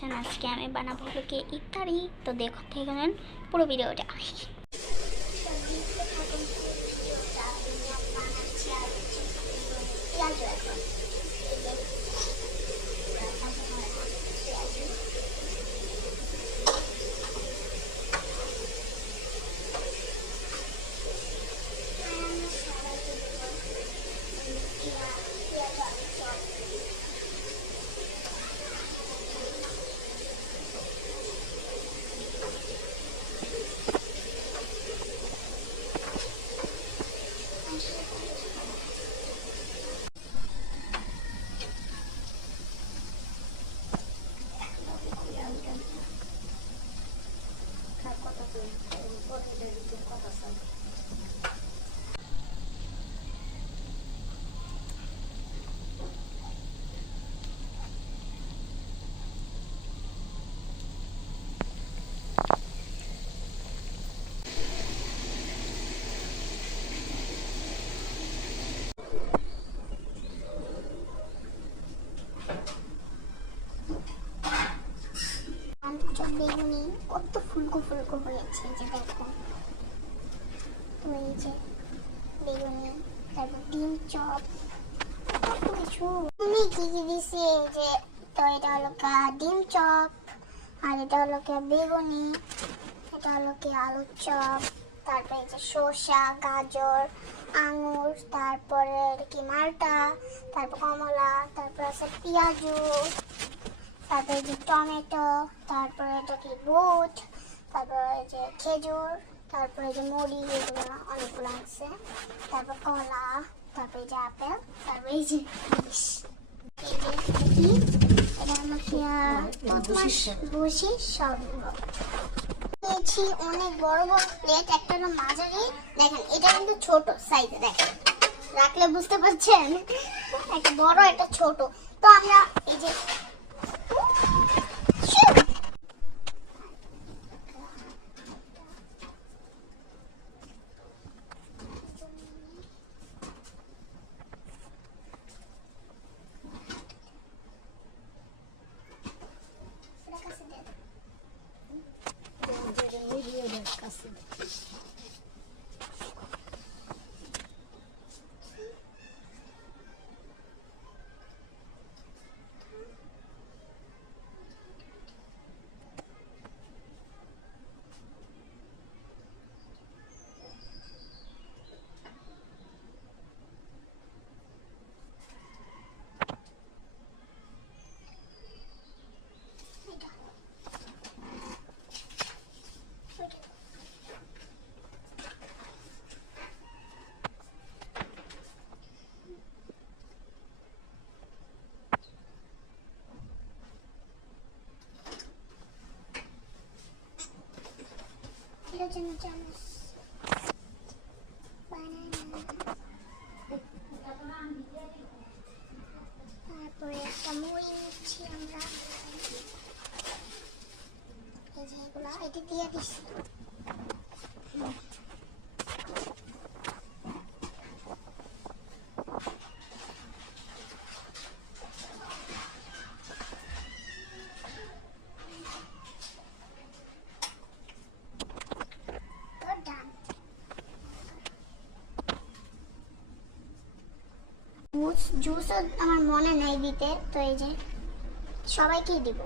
দেখছেন। আজকে আমি বানাবো হলো কি ইফতারি, তো দেখতে থাকুন পুরো ভিডিওটা। বেগুনি কত ফুলকো ফুলকো হয়েছে, যে দেখো এই যে বেগুনি, তারপর ডিম চপ, কত কিছু আমি কি কি দিছি। এই যে তো এটা হলো ডিম চপ, আর এটা হলো বেগুনি, এটা হলো আলুর চপ, তারপরে এই যে শসা, গাজর, আঙুর, তারপরে কি মালটা, তারপর কমলা, তারপর আছে পেঁয়াজু, তারপরে যে টমেটো, তারপরে এটা কি বুট, তারপরে যে খেজুর, তারপরে যে মুড়ি, এগুলো অনেকগুলো আছে, তারপর কলা, তারপরে যে আপেল, তারপরে এই যে ফিশ, এই যে কি এটা আমাকে ততমাস বসি সব নিয়েছি। অনেক বড় বড় প্লেট, একটা হলো মাঝারি, দেখেন এটা কিন্তু ছোট সাইজে, দেখেন রাখলে বুঝতে পারছেন, একটা বড় একটা ছোট। তো আমরা এই যে তারপরে একটা মুড়ি নিচ্ছি আমরা, এই যে এগুলা এটি দিয়ে দিচ্ছি। জুসও আমার মনে নাই দিতে, তো এই যে সবাইকেই দিব।